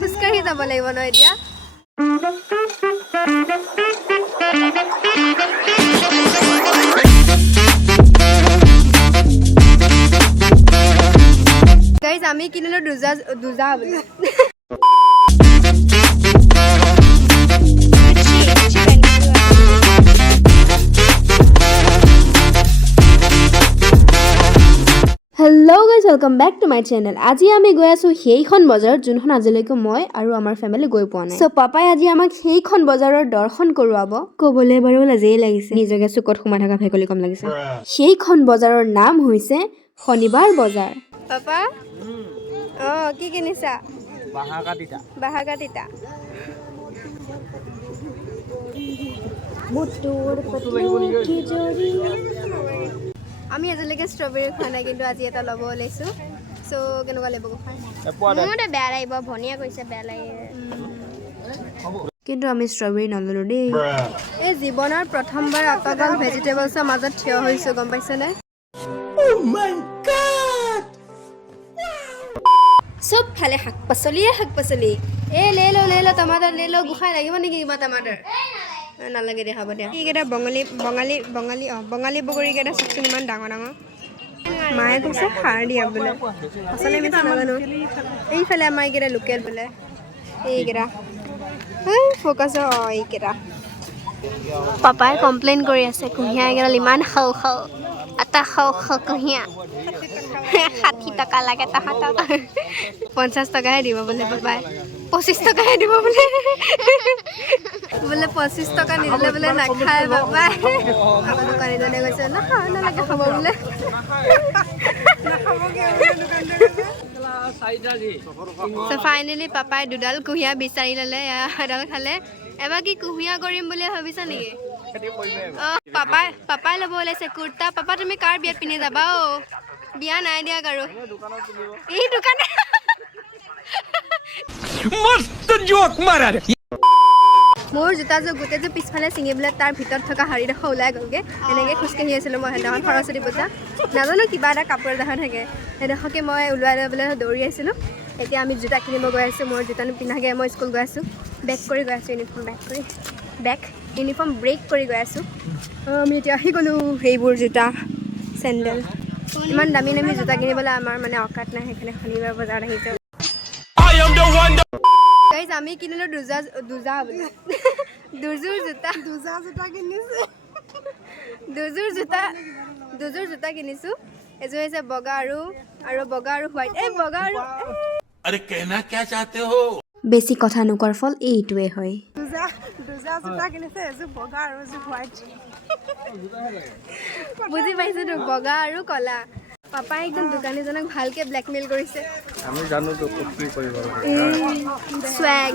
খোজকাঢ়ি যাব লাগিব ন এতিয়া গাইজ আমি কিনিলো দুজা বোলে hello' guys welcome back to my channel আজি আমি গৈ আছোঁ সেইখন বজাৰত যোনখন আজিলৈকে মই আৰু আমাৰ ফেমিলি গৈ পোৱা নাই চ' পাপাই আজি আমাক সেইখন বজাৰৰ দৰ্শন কৰোৱাব ক'বলৈ বাৰু লাজেই লাগিছে নিজকে চুকত সোমাই থকা ভেকুলী কম লাগিছে সেইখন বজাৰৰ নাম হৈছে শনিবাৰ বজাৰ পাপা অঁ কি কিনিছা বাহাকা তিতা আমি আজিলৈকে ষ্ট্ৰবেৰী খোৱা নাই কিন্তু আজি এটা ল'ব ওলাইছোঁ চ' কেনেকুৱা লাগিব মোৰ বেয়া লাগিব ভনীয়ে কৈছে বেয়া লাগে কিন্তু আমি ষ্ট্ৰবেৰী নল'লোঁ দেই এই জীৱনৰ প্ৰথমবাৰ অকল ভেজিটেবলছৰ মাজত থিয় হৈছোঁ গম পাইছেনে চব ফালে শাক পাচলি এই লে ল টমাটাৰ লে ল গোসাই লাগিব নেকি কিবা টমাটাৰ নালাগে দে হ'ব দিয়া এইকেইটা বঙালী বগৰীকেইটা চাওকচোন ইমান ডাঙৰ মায়ে কৈছে সাৰ দিয়া বোলে আচলতে মিঠা নাজানো এইফালে আমাৰ এইকেইটা লোকেল বোলে এইকেইটা ফ'কাছ এইকেইটা পাপাই কমপ্লেইন কৰি আছে কুঁহিয়া এইকেইডাল ইমান খাওঁ এটা খাওঁ কুঁহিয়া 60 টকা লাগে তাহাঁতক 50 টকাহে দিব বোলে পাপাই 25 টকাহে দিব বোলে 25 টকা নিদিলে বোলে নাখায় পাপাই আমাৰ দোকানীজনে কৈছে নালাগে খাব বোলে ফাইনেলি পাপাই দুডাল কুঁহিয়া বিচাৰি ল'লে এডাল খালে এবাৰ কি কুঁহিয়া কৰিম বুলি ভাবিছা নেকি পাপাই ল'ব ওলাইছে কুৰ্তা পাপা তুমি কাৰ বিয়াত পিন্ধি যাবা বিয়া নাই দিয়া আৰু এই দোকান মোৰ জোতাযোৰ গোটেইযোৰ পিছফালে ছিঙি পেলাই তাৰ ভিতৰত থকা শাৰীডোখৰ ওলাই গ'লগৈ এনেকৈ খোজকাঢ়ি আছিলোঁ মই সেইদিনাখন সৰস্বতী পূজা নাজানো কিবা এটা কাপোৰ এডোখৰ থাকে সেইডোখৰকে মই ওলাই লৈ পেলাই দৌৰি আছিলোঁ এতিয়া আমি জোতা কিনিব গৈ আছোঁ মোৰ জোতা নিপিন্ধাকৈ মই স্কুল গৈ আছোঁ বেক কৰি গৈ আছোঁ ইউনিফৰ্ম ব্ৰেক কৰি গৈ আছোঁ আমি এতিয়া আহি গ'লোঁ সেইবোৰ জোতা চেণ্ডেল ইমান দামী জোতা কিনিবলৈ আমাৰ মানে অকাত নাই সেইকাৰণে শনিবাৰ বজাৰত আহিছোঁ গাইজ আমি কিনিলোঁ দুযোৰ জোতা কিনিছোঁ এযোৰ হৈছে বগা আৰু হোৱাইট বেছি কথা নোকোৱাৰ ফল এইটোৱে হয় বুজি পাইছোঁ তো বগা আৰু কলা পাপাই একদম দোকানীজনক ভালকে ব্লেকমেইল কৰিছে আমি জানো তো কি কৰিব স্ৱেগ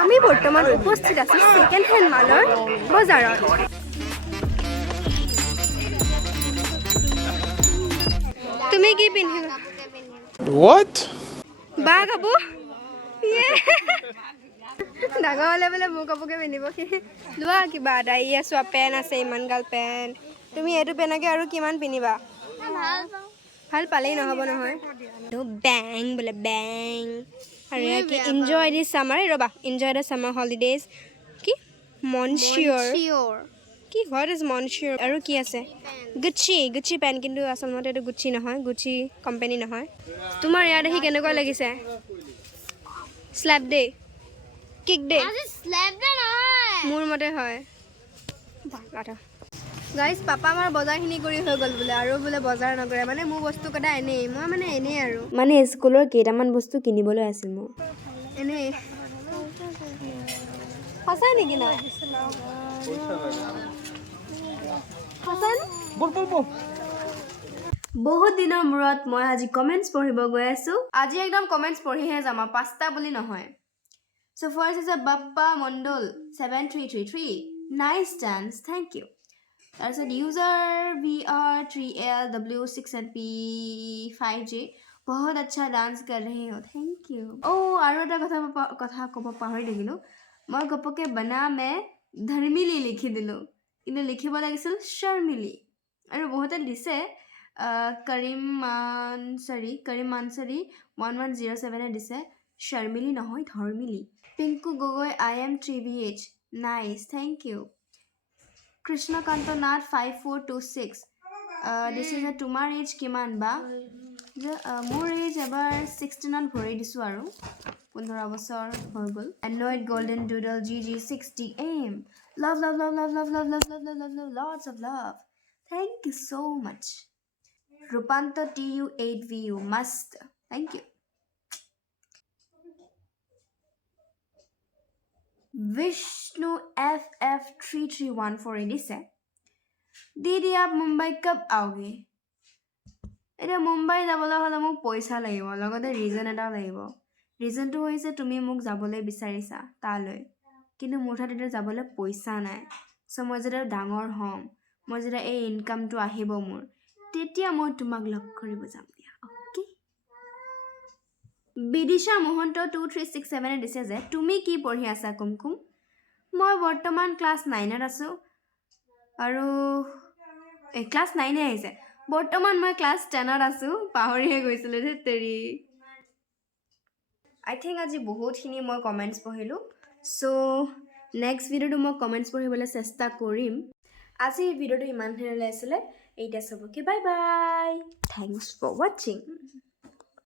আমি বৰ্তমান উপস্থিত আছোঁ ছেকেণ্ড হেণ্ড মালৰ বজাৰত তুমি কি পিন্ধিবা What? বা কাপোৰ ডাঙৰ হ'লে বোলে মোৰ কাপোৰকে পিন্ধিব লোৱা কিবা এটা ইয়া চোৱা পেন আছে ইমান গাল পেন তুমি এইটো পেনকে আৰু কিমান পিন্ধিবা ভাল পালেই নহ'ব নহয় বেং বোলে বেং আৰু কি এনজয় দি ছামাৰ ৰ'বা এনজয় দ্য ছামাৰ হলিডেজ কি মনচিয়ৰ কি হোৱাট ইজ মনচিয়ৰ আৰু কি আছে গুচি পেন কিন্তু আচলতে এইটো গুচি নহয় গুচি কোম্পানী নহয় তোমাৰ ইয়াত আহি কেনেকুৱা লাগিছে স্লেপ ডে কিক ডে মোৰ মতে হয় গাইজ পাপা আমাৰ বজাৰখিনি কৰি হৈ গ'ল বোলে আৰু বোলে বজাৰ নকৰে মানে মোৰ বস্তু কেইটা এনেই মই মানে এনেই আৰু মানে স্কুলৰ কেইটামান বস্তু কিনিবলৈ আছিল মোৰ এনেই সঁচাই নেকি ন বহুত দিনৰ মূৰত মই আজি কমেণ্টছ পঢ়িব গৈ আছোঁ আজি একদম কমেণ্টছ পঢ়িহে যাম 5টা বুলি নহয় চ' first is Bappa Mondal 7333 nice dance thank you তাৰপিছত ইউজাৰ VR3LW6NP5J বহুত আচ্ছা ডান্স কৰ ৰহে हो থেংক ইউ আৰু এটা কথা ক'ব পাহৰি থাকিলোঁ মই গপকে বনা মে ধৰ্মিলি লিখি দিলোঁ কিন্তু লিখিব লাগিছিল শৰ্মিলি আৰু বহুতে দিছে Karim Mansari 1107 দিছে Sharmili নহয় Dharmili Pinku Gogoi I am 3BH nice thank you Krishnakanto Nath 5426 this is a tumar age kiman ba মোৰ age এবাৰ 16 ত ভৰি দিছো আৰু 15 বছৰ হৈ গল annoyed golden doodle GG60M love love love love love love love love love love love lots of love thank you so much Rupanto TU8VU must thank you Vishnu FF3314 दिसे दीदी आप मुंबई कब आओगे এতিয়া মুম্বাই যাবলৈ হলে মোক পইচা লাগিব লগতে ৰিজন এটা লাগিব ৰিজনটো হৈছে তুমি মোক যাবলৈ বিচাৰিছা তালৈ কিন্তু মোৰ তাত এতিয়া যাবলৈ পইচা নাই সো মই যেতিয়া ডাঙৰ হম মই যেতিয়া এই ইনকামটো আহিব মোৰ তেতিয়া মই তোমাক লগ কৰিব যাম দিয়া ওকে বিদিশা মহন্ত 2367 দিছে যে তুমি কি পঢ়ি আছা কুমকুম মই বৰ্তমান ক্লাস 9 ত আছো আৰু এই ক্লাস 9 এ আহিছে বৰ্তমান মই ক্লাস 10 ত আছো পাহৰিহে গৈছিলো যে তেৰি আই থিংক আজি বহুতখিনি মই কমেন্টছ পঢ়িলো সো নেক্সট ভিডিওটো মই কমেন্টছ পঢ়িবলৈ চেষ্টা কৰিম আজিৰ ভিডিওটো ইমানখিনি আছিল এইটা সবকে bye bye thanks for watching